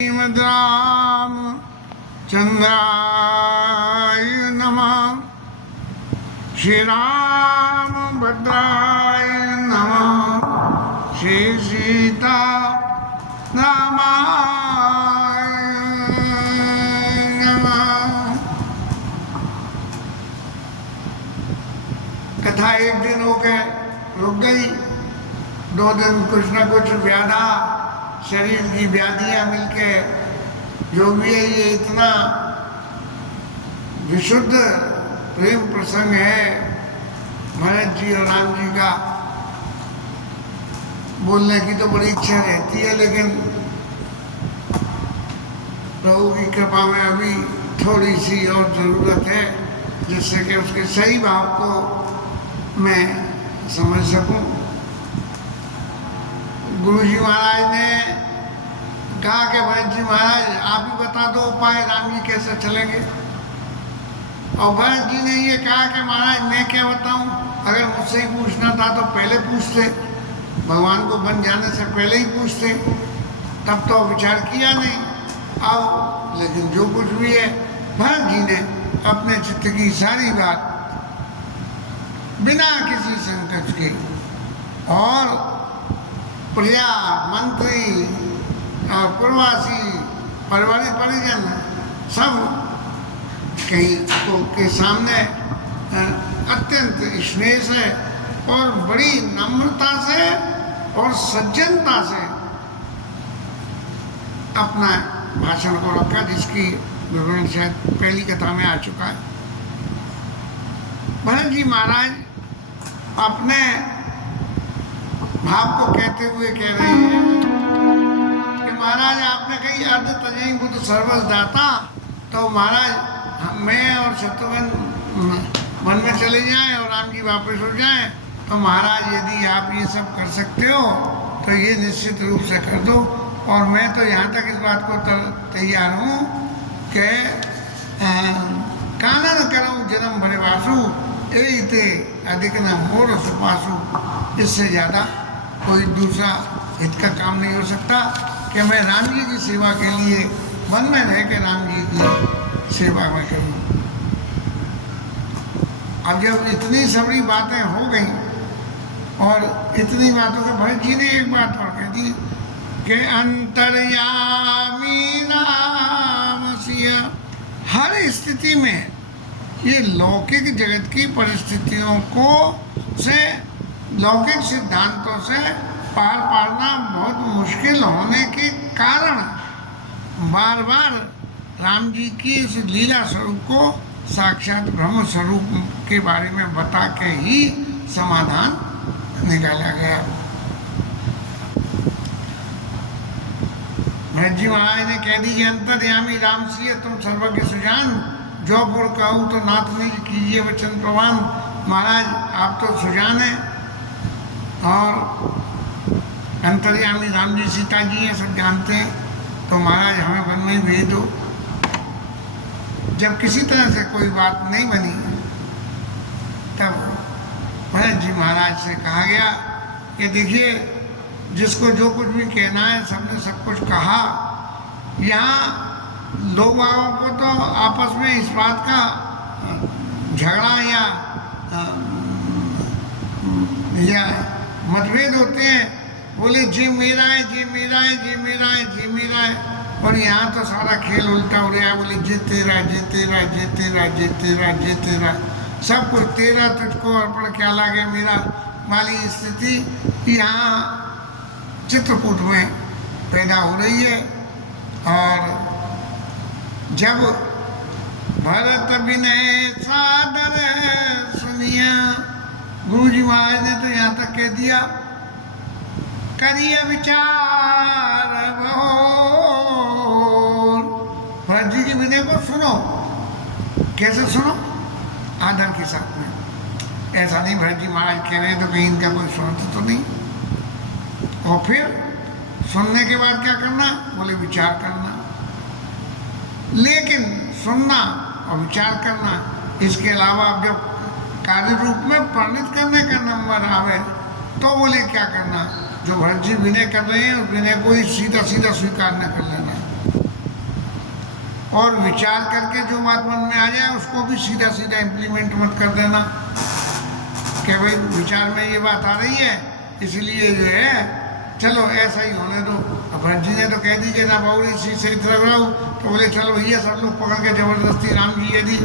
श्रीमद् रामचंद्राय नमः। श्री रामभद्राय नमः। श्री सीता रामाय नमः। कथा एक दिन होकर रुक गई, 2 दिन कुछ न कुछ व्याधा, शरीर की व्याधियां मिलके जो भी है, ये इतना विशुद्ध प्रेम प्रसंग है भरत जी और राम जी का। बोलने की तो बड़ी इच्छा रहती है, लेकिन प्रभु की कृपा में अभी थोड़ी सी और ज़रूरत है, जिससे कि उसके सही भाव को मैं समझ सकूं। गुरु जी महाराज ने कहा कि भरत जी महाराज आप ही बता दो उपाय, राम जी कैसे चलेंगे। और भरत जी ने ये कहा कि महाराज मैं क्या बताऊं, अगर मुझसे ही पूछना था तो पहले पूछते, भगवान को बन जाने से पहले ही पूछते, तब तो विचार किया नहीं। अब लेकिन जो कुछ भी है, भरत जी ने अपने चित्त की सारी बात बिना किसी संकोच के, और प्रजा मंत्री और प्रवासी परिवारिक परिजन सब के सामने अत्यंत स्नेह से और बड़ी नम्रता से और सज्जनता से अपना भाषण को रखा, जिसकी विवरण शायद पहली कथा में आ चुका है। भरत जी महाराज अपने भाव को कहते हुए कह रहे हैं कि महाराज आपने कही अर्ध तजई बुद्ध सर्वस दाता, तो महाराज मैं और शत्रुघ्न वन में चले जाएं और राम जी वापस हो जाएं, तो महाराज यदि आप ये सब कर सकते हो तो ये निश्चित रूप से कर दो। और मैं तो यहाँ तक इस बात को तैयार हूँ कि कानन करूँ जन्म भरे वासु, ते अधिक न मोर सुपासु। इससे ज़्यादा कोई दूसरा हित का काम नहीं हो सकता कि मैं राम जी की सेवा के लिए वन में रह के राम जी की सेवा में करूँ। अब जब इतनी सारी बातें हो गई और इतनी बातों से भरत जी ने एक बात और कह दी कि अंतर्यामी राम सिया। हर स्थिति में ये लौकिक जगत की परिस्थितियों को से लौकिक सिद्धांतों से पार पाड़ना बहुत मुश्किल होने के कारण बार बार राम जी की इस लीला स्वरूप को साक्षात ब्रह्म स्वरूप के बारे में बता के ही समाधान निकाला गया। भरत जी महाराज ने कह दी, अंतर्यामी राम सिय तुम सर्वज्ञ सुजान, जो पुर कहूँ तो नाथ निज कीजिए वचन प्रवान। महाराज आप तो सुजान हैं और अंतर्यामी राम जी सीता जी हैं, सब जानते हैं, तो महाराज हमें वन में भेज दो। जब किसी तरह से कोई बात नहीं बनी, तब भरत जी महाराज से कहा गया कि देखिए जिसको जो कुछ भी कहना है सबने सब कुछ कहा। यहाँ लोगों को तो आपस में इस बात का झगड़ा या मतभेद होते हैं, बोले जी मेरा है, जी मेरा है, जी मेरा है, जी मेरा है। और यहाँ तो सारा खेल उल्टा हो रहा है, बोले जे तेरा, जे तेरा, जे तेरा, जे तेरा, जे तेरा, सब कुछ तेरा, तुझको अर्पण क्या लागे मेरा वाली स्थिति यहाँ चित्रकूट में पैदा हो रही है। और जब भरत विनय सादर सुनिया, गुरु जी महाराज ने तो यहाँ तक कह दिया, करिए विचार भोर। भरत जी की विनय को सुनो। कैसे सुनो? आदर के साथ में। ऐसा नहीं भरत जी महाराज कह रहे तो कहीं इनका कोई स्वार्थ तो नहीं। और फिर सुनने के बाद क्या करना? बोले विचार करना। लेकिन सुनना और विचार करना, इसके अलावा अब जब कार्य रूप में परिणित करने का नंबर आवे तो बोले क्या करना? जो भरत जी विनय कर रहे हैं उस विनय को ही सीधा सीधा स्वीकार न कर लेना। और विचार करके जो बात मन में आ जाए उसको भी सीधा सीधा इम्प्लीमेंट मत कर देना कि भाई विचार में ये बात आ रही है इसलिए जो है चलो ऐसा ही होने दो। अब भरत जी ने तो कह दी कि ना बाबू इसी से इधर रहो, तो बोले चलो भैया सब लोग पकड़ के जबरदस्ती राम जी यदि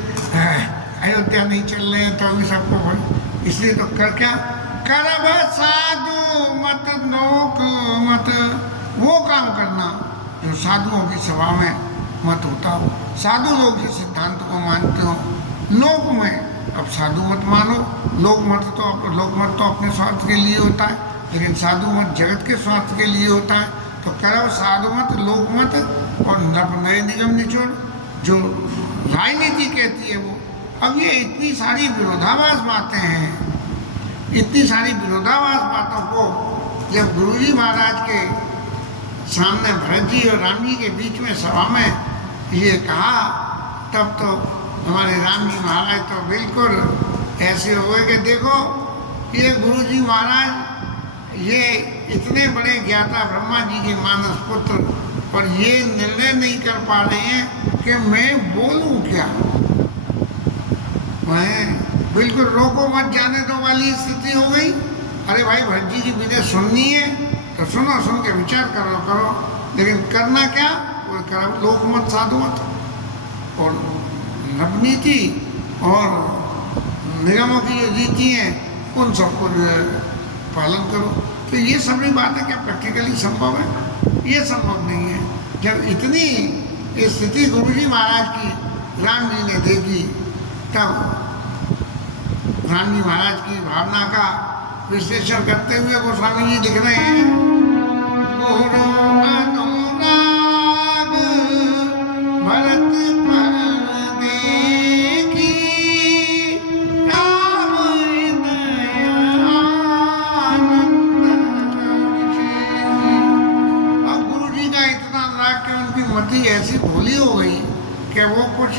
अयोध्या नहीं चल रहे हैं तो अभी सबको भाई इसलिए तो कर क्या करब साधु मत लोक मत, वो काम करना जो साधुओं की सभा में मत होता हो। साधु लोग जिस सिद्धांत को मानते हो लोक में, अब साधु मत मानो, लोक मत तो अपने स्वार्थ के लिए होता है, लेकिन साधु मत जगत के स्वार्थ के लिए होता है। तो करो साधु मत लोक मत और नए निगम निचोड़ जो राजनीति कहती है वो। अब ये इतनी सारी विरोधाभास बातें हैं, इतनी सारी विरोधाभास बातों को जब गुरुजी महाराज के सामने भरत जी और राम जी के बीच में सभा में ये कहा, तब तो हमारे राम जी महाराज तो बिल्कुल ऐसे हो गए कि देखो ये गुरुजी महाराज ये इतने बड़े ज्ञाता ब्रह्मा जी के मानस पुत्र और ये निर्णय नहीं कर पा रहे हैं कि मैं बोलूं क्या। मैं बिल्कुल रोको मत जाने दो वाली स्थिति हो गई। अरे भाई भरत जी की विनय सुननी है तो सुनो, सुन के विचार करो, लेकिन करना क्या, वो करो लोक मत साधु मत और नवनीति और निगमों की जो रीति हैं उन सबको जो है पालन करो। तो ये सभी बातें क्या प्रैक्टिकली संभव है? ये संभव नहीं है। जब इतनी स्थिति गुरुजी महाराज की राम जी ने देखी तब राम जी महाराज की भावना का विश्लेषण करते हुए गोस्वामी जी लिख रहे हैं, गुरु अनुराग भरत पर देखी राम दया आनंद विशेषी। अब गुरु जी का इतना अनुराग कि उनकी मति ऐसी भोली हो गई कि वो कुछ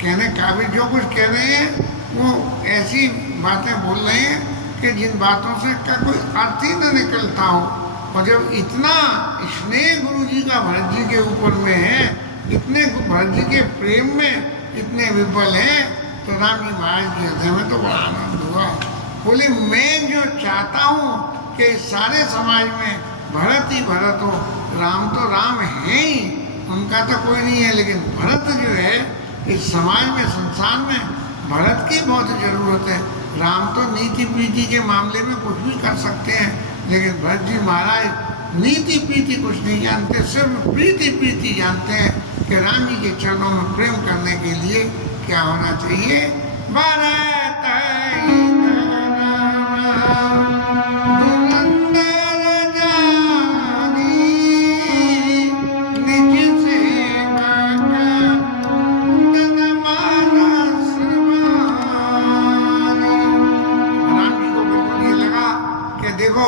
कहने काबिल जो कुछ कह रहे हैं वो ऐसी बातें बोल रहे हैं कि जिन बातों से का कोई अर्थ ही न निकलता हो। और जब इतना स्नेह गुरु जी का भरत जी के ऊपर में है, इतने भरत जी के प्रेम में इतने विफल हैं, तो राम जी महाराज के हृदय में तो बड़ा आनंद हुआ। बोले मैं जो चाहता हूँ कि इस सारे समाज में भरत ही भरत हो, राम तो राम है ही, उनका तो कोई नहीं है, लेकिन भरत जो है इस समाज में संसार में भरत की बहुत ज़रूरत है। राम तो नीति प्रीति के मामले में कुछ भी कर सकते हैं, लेकिन भरत जी महाराज नीति प्रीति कुछ नहीं जानते, सिर्फ प्रीति जानते हैं कि राम जी के चरणों में प्रेम करने के लिए क्या होना चाहिए। भरत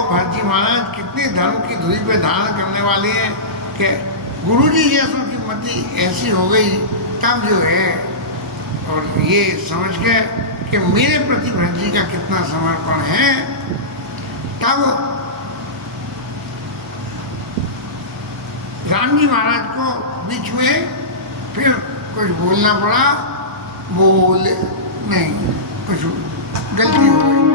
भरत जी महाराज कितने धर्म की धुरी पे धारण करने वाले हैं कि गुरु जी जैसों की मति ऐसी हो गई तब जो है, और ये समझ गए कि मेरे प्रति भरत जी का कितना समर्पण है, तब राम जी महाराज को बीच में फिर कुछ बोलना पड़ा, बोल नहीं, कुछ गलती हो गई।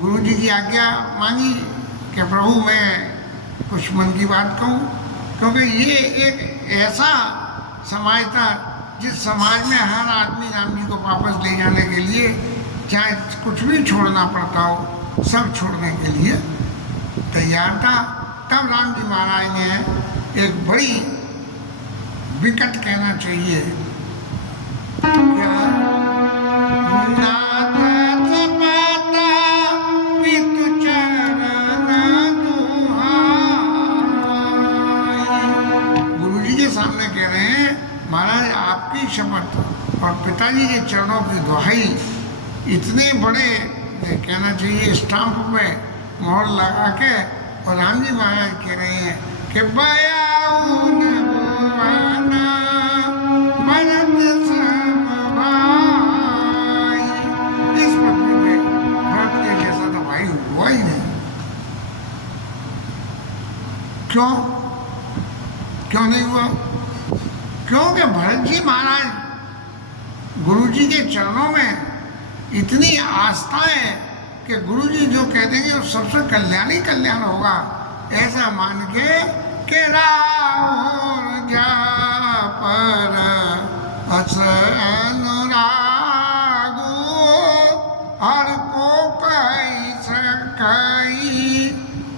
गुरु जी की आज्ञा मांगी कि प्रभु मैं कुछ मन की बात कहूँ, क्योंकि ये एक ऐसा समाज था जिस समाज में हर आदमी राम जी को वापस ले जाने के लिए चाहे कुछ भी छोड़ना पड़ता हो सब छोड़ने के लिए तैयार था। तब राम जी महाराज ने एक बड़ी विकट कहना चाहिए क्या, सामने कह रहे हैं महाराज आपकी शपथ और पिताजी के चरणों की दुहाई, इतने बड़े कहना चाहिए स्टाम्प पे मोहर लगा के और राम जी महाराज कह रहे हैं कि बयाऊन भुवना भरत सम भाई। इस पृथ्वी पे भरत के जैसा तो भाई हुआ ही नहीं। क्यों क्यों नहीं हुआ? क्योंकि भरत जी महाराज गुरु जी के चरणों में इतनी आस्था है कि गुरु जी जो कह देंगे वो सबसे कल्याण ही कल्याण होगा, ऐसा मान के कि राहुल जा पर अस अनुरागो हर को कई सकाई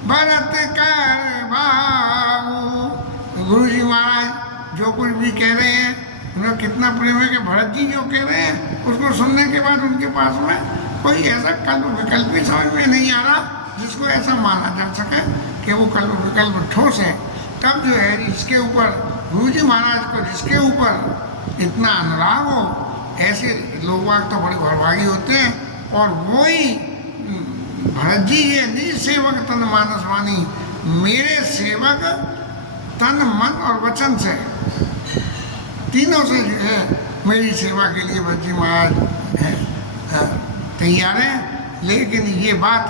भरत कर बाबू। गुरु जी महाराज जो कुछ भी कह रहे हैं उन्हें कितना प्रेम है कि भरत जी जो कह रहे हैं उसको सुनने के बाद उनके पास में कोई ऐसा कल्प विकल्प भी समझ में नहीं आ रहा जिसको ऐसा माना जा सके कि वो कल्प विकल्प ठोस है। तब जो है इसके ऊपर गुरु जी महाराज को जिसके ऊपर इतना अनुराग हो, ऐसे लोग तो बड़े भागी होते हैं। और वही भरत जी ये निज सेवक तन मानस वाणी, मेरे सेवक तन मन और वचन से तीनों से जो है मेरी सेवा के लिए भरत जी महाराज है तैयार है। लेकिन ये बात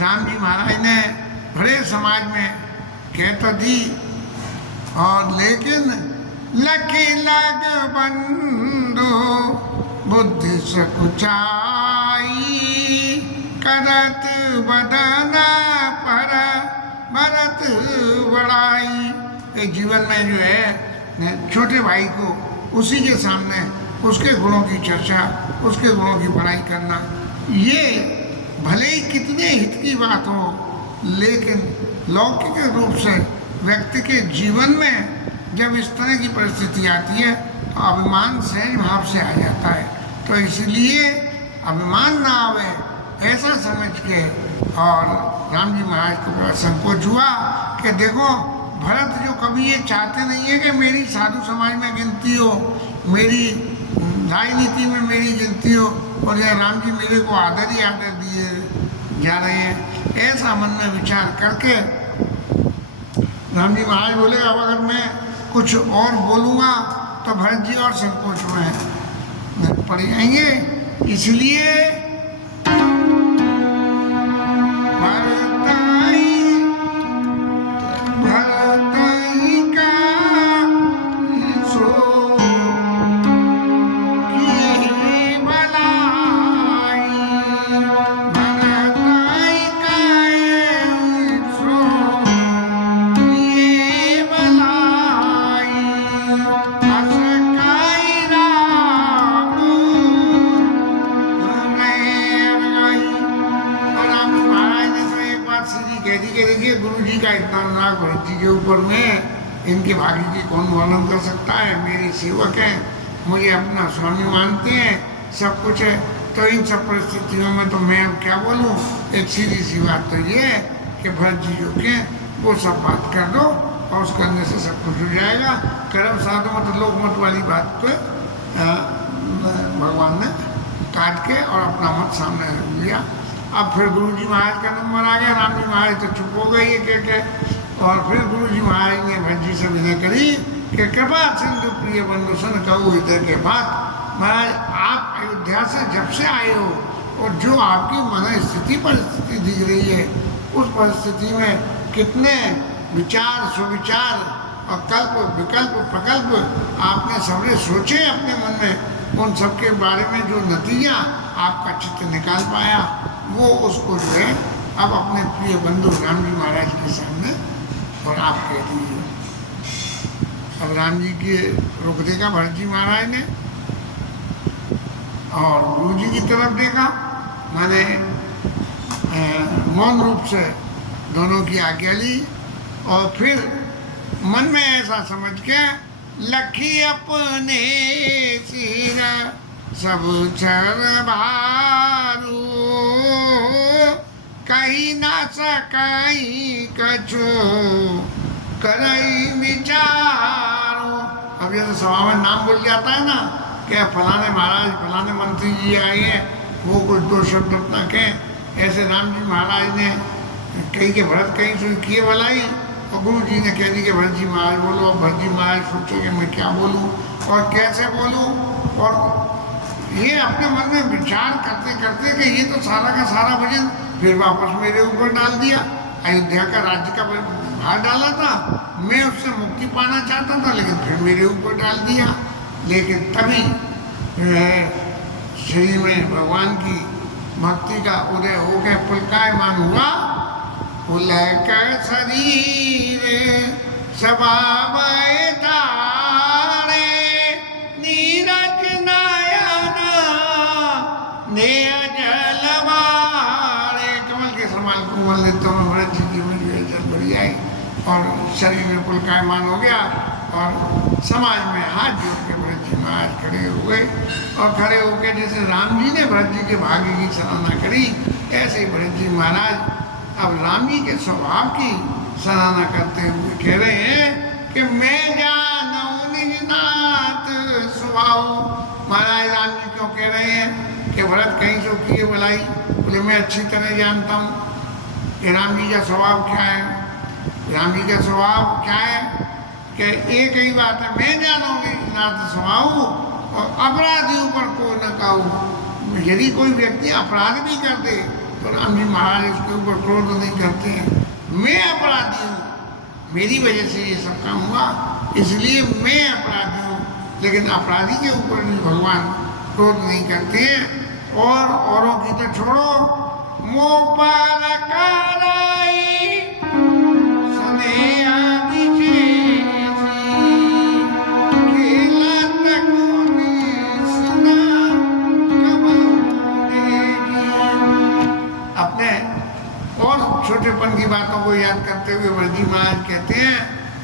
राम जी महाराज ने बड़े समाज में कह तो दी, और लेकिन लखी लग बंधु बुद्धि सकुचाई करत बदना पर भरत बड़ाई। एक जीवन में जो है छोटे भाई को उसी के सामने उसके गुणों की चर्चा, उसके गुणों की बड़ाई करना, ये भले ही कितने हित की बात हो, लेकिन लौकिक रूप से व्यक्ति के जीवन में जब इस तरह की परिस्थिति आती है तो अभिमान सहज भाव से आ जाता है। तो इसलिए अभिमान ना आवे ऐसा समझ के, और राम जी महाराज को बड़ा संकोच हुआ कि देखो भरत जो कभी ये चाहते नहीं है कि मेरी साधु समाज में गिनती हो, मेरी राजनीति में मेरी गिनती हो, और यह राम जी मेरे को आदर ही आदर दिए जा रहे हैं। ऐसा मन में विचार करके राम जी महाराज बोले अब अगर मैं कुछ और बोलूँगा तो भरत जी और संकोच में पड़ जाएंगे, इसलिए भरत जी के ऊपर में इनके भाग्य की कौन वर्णन कर सकता है। मेरी सेवक है, मुझे अपना स्वामी मानते हैं, सब कुछ है, तो इन सब परिस्थितियों में तो मैं अब क्या बोलूँ। एक सीधी सी बात तो ये है कि भरत जी जो के वो सब बात कर दो और उस करने से सब कुछ हो जाएगा। कर्म साधु मत लोक मत वाली बात को भगवान ने काट के और अपना मत सामने रख दिया। अब फिर गुरु जी महाराज का नंबर आ गया, राम जी महाराज तो चुप हो गए ये कह, और फिर गुरु जी महाराज ने भरत जी से विनय करी कि कृपा सिंधु प्रिय बंधु सुन कहूँ इधर के बात। महाराज आप अयोध्या से जब से आए हो और जो आपकी मन स्थिति परिस्थिति दिख रही है, उस परिस्थिति में कितने विचार सुविचार और कल्प विकल्प प्रकल्प आपने सबने सोचे अपने मन में, उन सब के बारे में जो नतीजा आपका चित्त निकाल पाया, वो उसको जो है अब अपने प्रिय बंधु राम जी महाराज के सामने और आप कह दीजिए। अब राम जी के रुख देखा भरत जी महाराज ने और गुरु जी की तरफ देखा, माने मौन रूप से दोनों की आज्ञा ली, और फिर मन में ऐसा समझ के लखी अपने सिर सब चर भारू कहीं ना सकई कछु करई विचारो। अब जैसे सभा में नाम बोल जाता है ना कि फलाने महाराज फलाने मंत्री जी आए हैं, वो कुछ दो शब्द अपना कहें, ऐसे राम जी महाराज ने कहीं के भरत कहीं से किए भलाई, और गुरु जी ने कह दी कि भरत जी महाराज बोलो। अब भरत जी महाराज सोचे कि मैं क्या बोलूँ और कैसे बोलूँ, और ये अपने मन में विचार करते करते कि ये तो सारा का सारा भजन फिर वापस मेरे ऊपर डाल दिया। अयोध्या का राज्य का भार डाला था, मैं उससे मुक्ति पाना चाहता था, लेकिन फिर मेरे ऊपर डाल दिया। लेकिन तभी शरीर में भगवान की भक्ति का उदय हो गया, पुलकायमान हुआ। पुलक शरीर स्वभाव धारे, नीरज नयन नेय जलवारे। कमल के समान कुमल नेत्रों में भरत जी की मुझे जल भरी आई और शरीर में पुलकायमान हो गया, और समाज में हाथ जोड़ के भरत जी महाराज खड़े हुए। और खड़े होकर जैसे राम जी ने भरत जी के भाग्य की सराहना करी, ऐसे ही भरत जी महाराज अब राम जी के स्वभाव की सराहना करते हुए कह रहे हैं कि मैं जानू निज नाथ स्वभाव। महाराज राम जी क्यों कह रहे हैं कि भरत कहीं से किए भलाई? बोले मैं अच्छी तरह जानता हूँ कि राम जी का स्वभाव क्या है। राम जी का स्वभाव क्या है कि एक ही बात है, मैं जानू निज नाथ स्वभाव और अपराधियों पर कोई न कहूँ। यदि कोई व्यक्ति अपराध भी कर दे तो राम जी महाराज उसके ऊपर क्रोध नहीं करते हैं। मैं अपराधी हूँ, मेरी वजह से ये सब काम हुआ, इसलिए मैं अपराधी हूँ, लेकिन अपराधी के ऊपर भी भगवान क्रोध नहीं करते हैं। और औरों की तो छोड़ो, मोह पर कराई स्नेहा विशेषी, खेलत कोनिसना कबहु देगी। अपने और छोटेपन की बातों को याद करते हुए भरत जी महाराज कहते हैं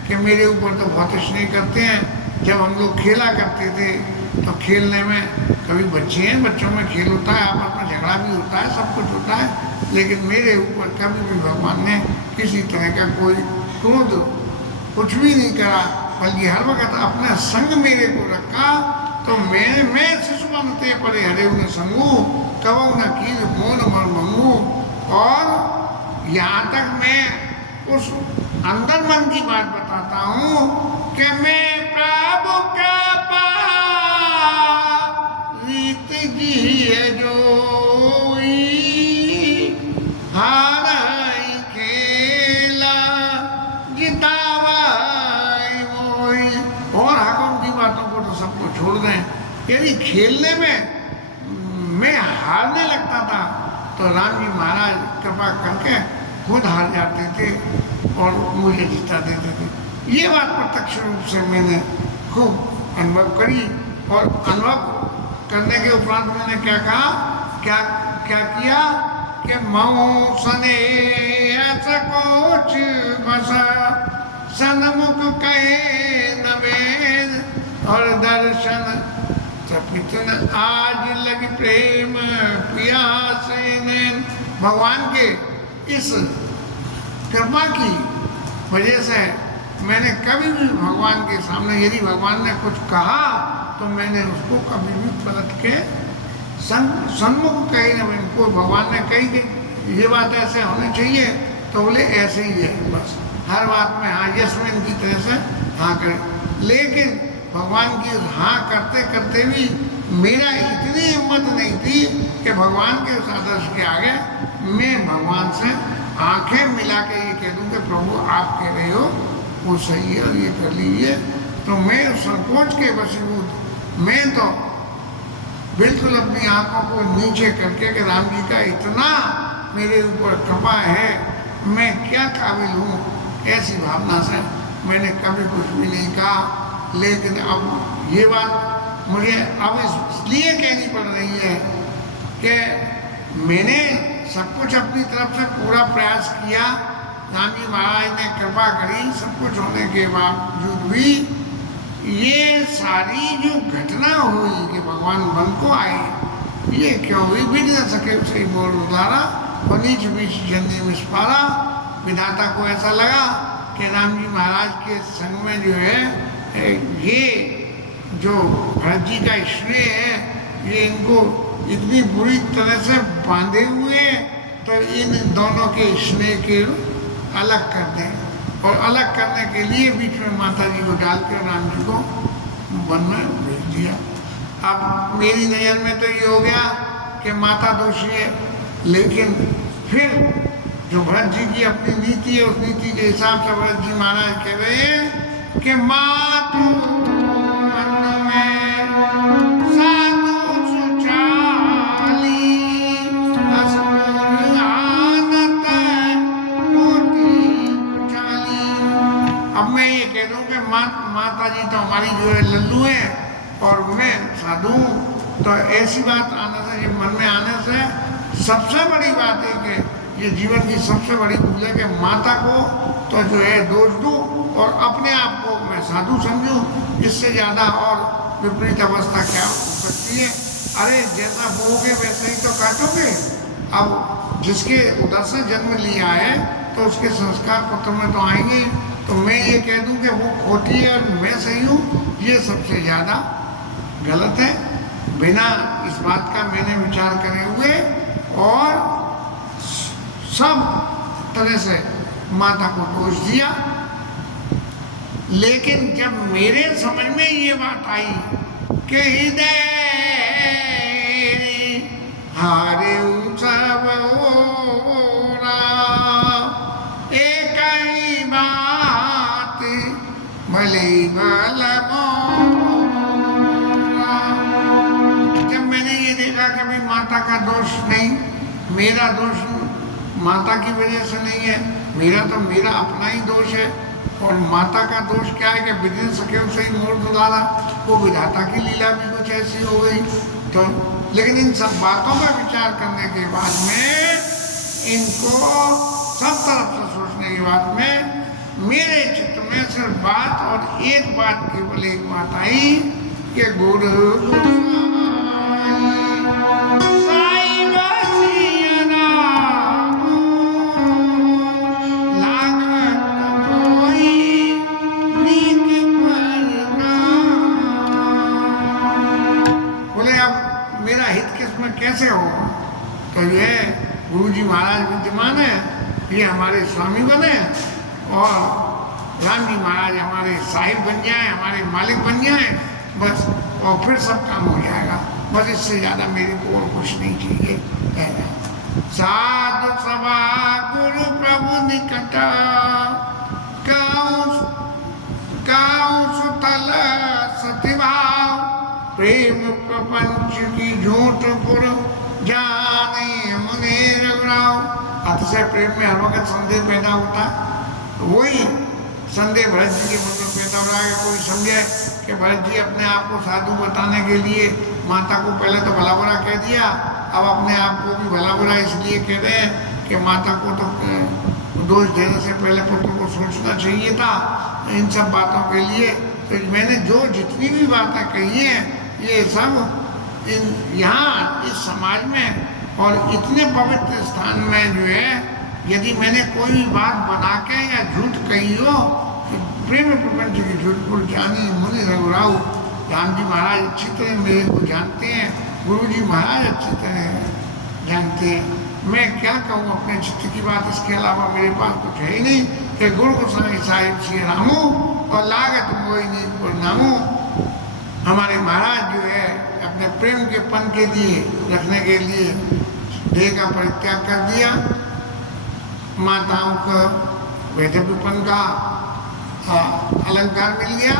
कि मेरे ऊपर तो बहुत स्नेह करते हैं। जब हम लोग खेला करते थे तो खेलने में कभी बच्चे हैं, बच्चों में खेल होता है, आपस में झगड़ा भी होता है, सब कुछ होता है, लेकिन मेरे ऊपर कभी भी भगवान ने किसी तरह का कोई क्रोध कुछ भी नहीं करा, बल्कि हर वक्त अपना संग मेरे को रखा। तो मैं शिशुमन ते परे हरे उन्हें संगू, कबू न कीर मोन मर मंगू। और यहाँ तक मैं उस अंदर मन की बात बताता हूँ कि मैं प्रभु का रीत जी जोई, हाराई खेला जितावाई मोई। और हकुम की बातों को तो सबको छोड़ दें, यदि खेलने में मैं हारने लगता था तो राम जी महाराज कृपा करके खुद हार जाते थे और मुझे जिता देते थे। ये बात प्रत्यक्ष रूप से मैंने खूब अनुभव करी, और अनुभव करने के उपरांत मैंने क्या कहा, क्या क्या किया कि मऊ सने सकोच बसा, सन्मुख कहे नवेद और दर्शन सपितन आज लगी प्रेम प्यास नैन। भगवान के इस कृपा की वजह से मैंने कभी भी भगवान के सामने, यदि भगवान ने कुछ कहा तो मैंने उसको कभी भी पलट के सन्मुख कही ना। इनको भगवान ने कही कि ये बात ऐसे होनी चाहिए तो बोले ऐसे ही है, बस हर बात में हाँ यशमिन की तरह से हाँ करे। लेकिन भगवान की हाँ करते करते भी मेरा इतनी हिम्मत नहीं थी कि भगवान के उस आदर्श के आगे मैं भगवान से आंखें मिला के ये कह दूँ कि प्रभु आप कह रहे हो वो सही है और ये कर लीजिए। तो मैं संकोच के वशीभूत मैं तो बिल्कुल अपनी आंखों को नीचे करके कि राम जी का इतना मेरे ऊपर कृपा है, मैं क्या काबिल हूँ, ऐसी भावना से मैंने कभी कुछ भी नहीं कहा। लेकिन अब ये बात मुझे अब इसलिए कहनी पड़ रही है कि मैंने सब कुछ अपनी तरफ से पूरा प्रयास किया, राम जी महाराज ने कृपा करी, सब कुछ होने के बावजूद भी ये सारी जो घटना हुई कि भगवान वन को आए, ये क्यों हुई? बिन न सके सही बोल उतारा और नीच बीच जन्नी मिसपारा। विधाता को ऐसा लगा कि राम जी महाराज के संग में जो है ये जो भरत जी का स्नेह है ये इनको इतनी बुरी तरह से बांधे हुए तो इन दोनों के स्नेह के अलग कर दें, और अलग करने के लिए बीच में माता जी को डाल कर राम जी को वन में भेज दिया। अब मेरी नज़र में तो ये हो गया कि माता दोषी है, लेकिन फिर जो भरत जी की अपनी नीति है, उस नीति के हिसाब से भरत जी महाराज कह रहे हैं कि मातु मन में साधु सुचाली असुर आनत कोटि कुचाली। अब मैं ये कह दूं कि माता जी तो हमारी जो है लल्लू है और मैं साधु हूँ, तो ऐसी बात आने से, मन में आने से सबसे बड़ी बात है कि ये जीवन की सबसे बड़ी भूल है कि माता को तो जो है दोष दूं और अपने आप को मैं साधु समझूं। इससे ज़्यादा और विपरीत अवस्था क्या हो सकती है? अरे जैसा बोओगे वैसे ही तो काटोगे। अब जिसके उधर से जन्म लिया है तो उसके संस्कार पुत्र में तो आएंगे। तो मैं ये कह दूं कि वो खोटी है और मैं सही हूँ, ये सबसे ज़्यादा गलत है। बिना इस बात का मैंने विचार करे हुए और सब तरह से माता को दोष दिया। लेकिन जब मेरे समझ में ये बात आई कि हृदय हारे सब ओरा, एक ही बात भले भल मोरा। जब मैंने ये देखा कि भाई माता का दोष नहीं, मेरा दोष माता की वजह से नहीं है, मेरा अपना ही दोष है। और माता का दोष क्या है कि बिन सके उसे ही मोड़ डाला, वो विधाता की लीला भी कुछ ऐसी हो गई। तो लेकिन इन सब बातों का विचार करने के बाद में, इनको सब तरफ से सोचने के बाद में मेरे चित्त में सिर्फ बात और एक बात, केवल एक बात आई कि गुरु कैसे हो। तो ये गुरुजी महाराज विद्यमान है, ये हमारे स्वामी बने और राम जी महाराज हमारे साहिब बन जाए, हमारे मालिक बन जाए, बस और फिर सब काम हो जाएगा। बस इससे ज़्यादा मेरे को और कुछ नहीं चाहिए। साधु सभा गुरु प्रभु निकट काऊ सुतल सतिभाव, प्रेम प्रपंच की झूठ पुर जाने मुने रघुराव। अतिशय प्रेम में हर वक्त संदेह पैदा होता, वही संदेह भरत जी के मन में पैदा हो रहा है। कोई समझे कि भरत जी अपने आप को साधु बताने के लिए माता को पहले तो भला बुरा कह दिया, अब अपने आप को भी भला बुरा इसलिए कह रहे हैं कि माता को तो दोष देने से पहले पुत्र को सोचना चाहिए था। इन सब बातों के लिए तो मैंने जो जितनी भी बातें कही हैं, ये सब यहाँ इस समाज में और इतने पवित्र स्थान में जो है, यदि मैंने कोई भी बात बना के या झूठ कही हो, तो प्रेम प्रपंच की झूठ पर जानी मुनि रघुराव। राम जी महाराज अच्छी तरह मेरे को जानते हैं, गुरु जी महाराज अच्छी तरह जानते हैं। मैं क्या कहूँ अपने चित्त की बात, इसके अलावा मेरे पास कुछ है ही नहीं कि गुरु गोसाई साहिब श्री रामू और लागत मोई नीर नामू। हमारे महाराज जो है अपने प्रेम के पन के लिए रखने के लिए देह का परित्याग कर दिया, माताओं का वैधव्यपन का अलंकार मिल गया।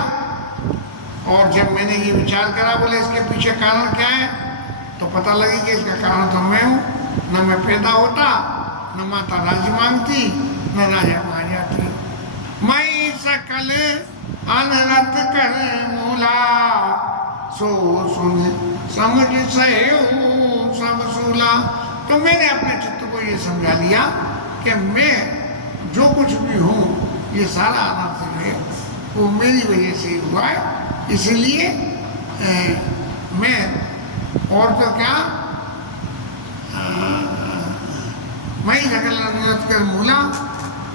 और जब मैंने ये विचार करा, बोले इसके पीछे कारण क्या है, तो पता लगी कि इसका कारण तो मैं हूँ। न मैं पैदा होता, न माता राज्य मांगती, न राजा मां जाती। मैं सकल अनरत कर मूला, सो सुन समझ सहु सब सूला। तो मैंने अपने चित्त को ये समझा लिया कि मैं जो कुछ भी हूँ, ये सारा अनर्थ है वो मेरी वजह से हुआ है। इसलिए मैं और तो क्या, मैं सकल अनरत कर मूला,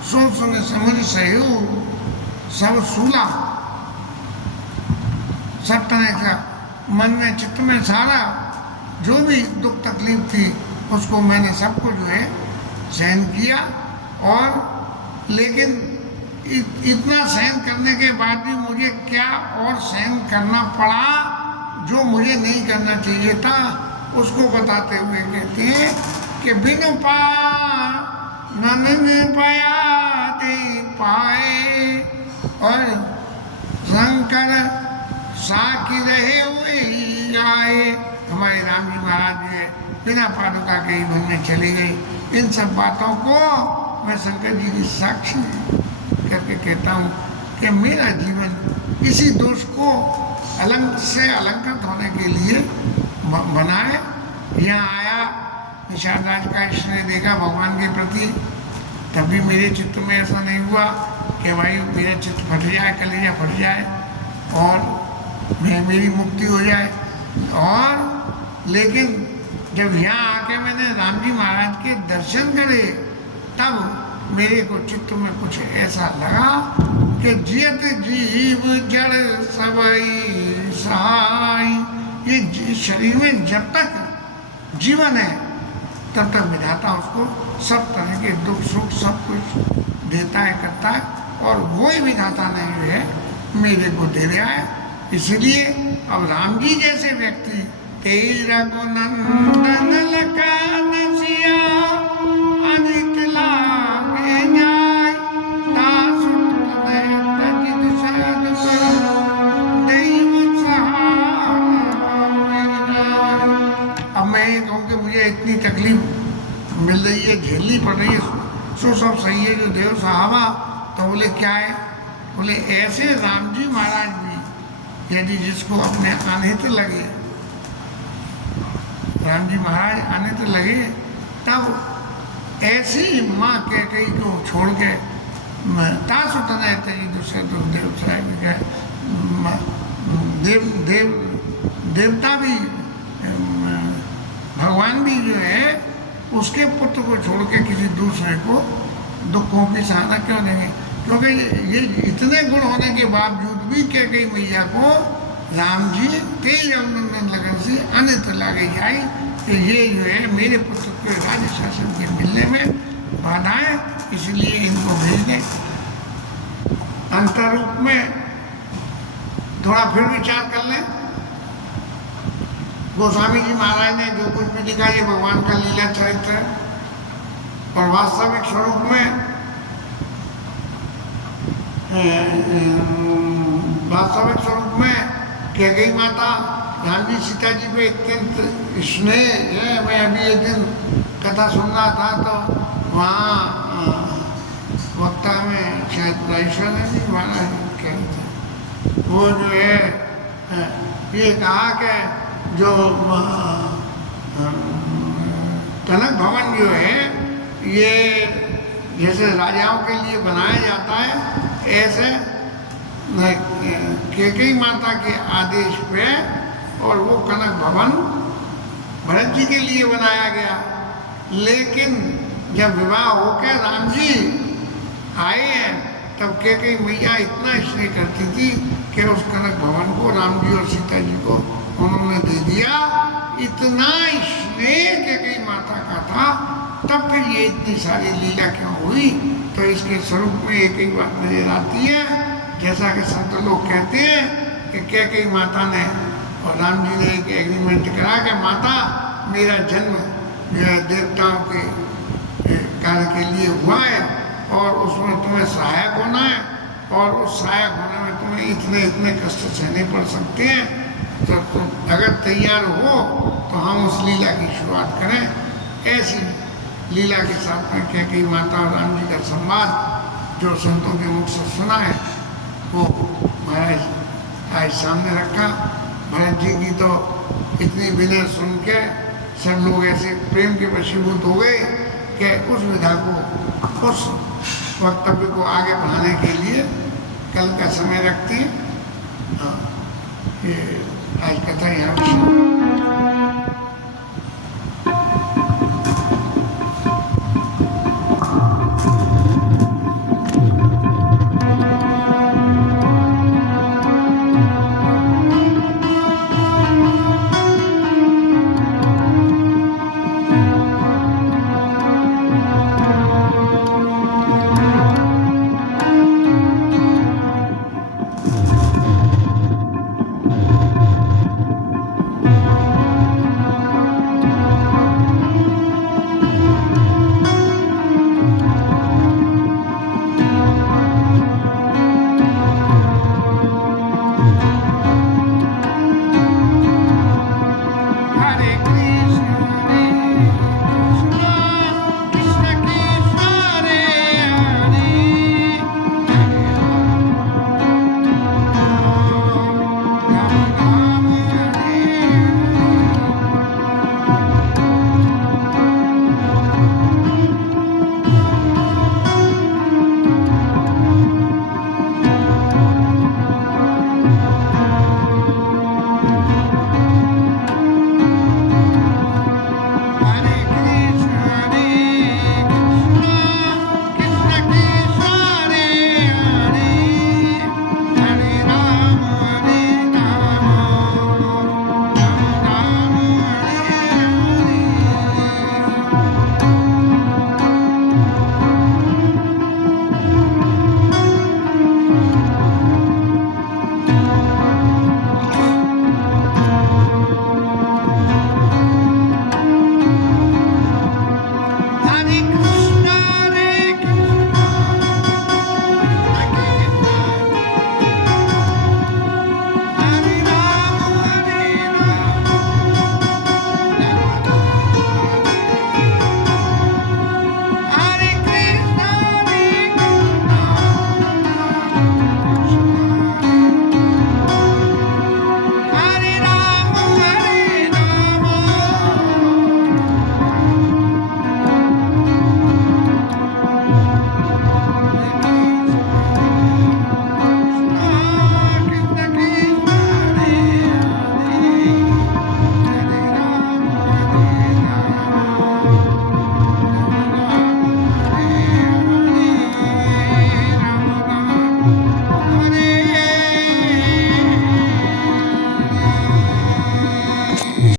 सो सुन समझ सहु सब सूला। सब तरह का मन में चित्त में सारा जो भी दुख तकलीफ थी, उसको मैंने सबको जो है सहन किया, और लेकिन इतना सहन करने के बाद भी मुझे क्या और सहन करना पड़ा जो मुझे नहीं करना चाहिए था, उसको बताते हुए कहते हैं कि बिनु पा नन पाया दे पाए, और शंकर साकी रहे हुए ही आए। हमारे राम जी महाराज जो है बिना पादुका के ही वन में चली गई। इन सब बातों को मैं शंकर जी की साक्षी करके कहता हूँ कि मेरा जीवन इसी दोष को अलंकृत होने के लिए बनाए। यहाँ आया निषाद राज का स्नेह देखा भगवान के प्रति, तब भी मेरे चित्त में ऐसा नहीं हुआ कि भाई मेरा चित्त फट जाए, कलेजा फट जाए और मेरी मुक्ति हो जाए। और लेकिन जब यहाँ आके मैंने राम जी महाराज के दर्शन करे, तब मेरे को चित्त में कुछ ऐसा लगा कि जियत जीव जड़ सबई सहाय। ये शरीर में जब तक जीवन है तब तक विधाता उसको सब तरह के दुख सुख सब कुछ देता है, करता है, और वही विधाता ने जो है मेरे को दे दिया है। इसलिए अब राम जी जैसे व्यक्ति तेरा रघुनंदन लखन सिया अनित लागे जाय, दासु तनय तजिद सद्गुरु दैव सहाय। अब मैं ये कहूँ कि मुझे इतनी तकलीफ मिल रही है, झेलनी पड़ रही है, सो सब सही है जो देव साहबा, तो बोले क्या है? बोले ऐसे राम जी महाराज भी यदि जिसको अपने आनित लगे, राम जी महाराज आनित लगे, तब ऐसी माँ कैकेयी को छोड़ के तासु तनय तजिद सद्गुरु देव साहब देवता भी भगवान भी जो है उसके पुत्र को छोड़ के किसी दूसरे को दुखों की सहारा क्यों देंगे? क्योंकि ये इतने गुण होने के बावजूद भी कैकेयी मैया को राम जी तेज रघुनंदन लगन से अनित लागे जाए कि ये जो है मेरे पुत्र के राज्य शासन के मिलने में बाधा है, इसलिए इनको भेज दें। अंतर रूप में थोड़ा फिर विचार कर लें। गोस्वामी जी महाराज ने जो कुछ भी लिखा ये भगवान का लीला चरित्र है, और वास्तविक स्वरूप में कैकेयी माता राम जी सीता जी पे अत्यंत स्नेह है। मैं अभी एक दिन कथा सुन रहा था तो वहाँ वक्ता में शायद राजेश्वर जी महाराज कह रहे थे, वो जो है ये कहा कि जो कनक भवन जो है ये जैसे राजाओं के लिए बनाया जाता है, ऐसे कैकेयी माता के आदेश पे और वो कनक भवन भरत जी के लिए बनाया गया। लेकिन जब विवाह होकर राम जी आए हैं तब कैकेयी मैया इतना स्नेह करती थी कि उस कनक भवन को राम जी और सीता जी को उन्होंने दे दिया। इतना स्नेह कैकेयी माता का था, तब फिर ये इतनी सारी लीला क्यों हुई? तो इसके स्वरूप में एक ही बात नजर आती है, जैसा कि संत लोग कहते हैं कि कैकेयी माता ने और राम जी ने एक एग्रीमेंट करा कि माता मेरा जन्म जो है देवताओं के कार्य के लिए हुआ है और उसमें तुम्हें सहायक होना है, और उस सहायक होने में तुम्हें इतने इतने कष्ट सहने पड़ सकते हैं, तो तुम अगर तैयार हो तो हम उस लीला की शुरुआत करें। ऐसी लीला के साथ में कैकेयी माता और राम जी का संवाद जो संतों के मुख से सुना है वो महाराज आज सामने रखा। भरत जी की तो इतनी विनय सुन के सब लोग ऐसे प्रेम के वशीभूत हो गए कि उस विधा को, उस वक्तव्य को आगे बढ़ाने के लिए कल का समय रखती है। ये आज कथा यहाँ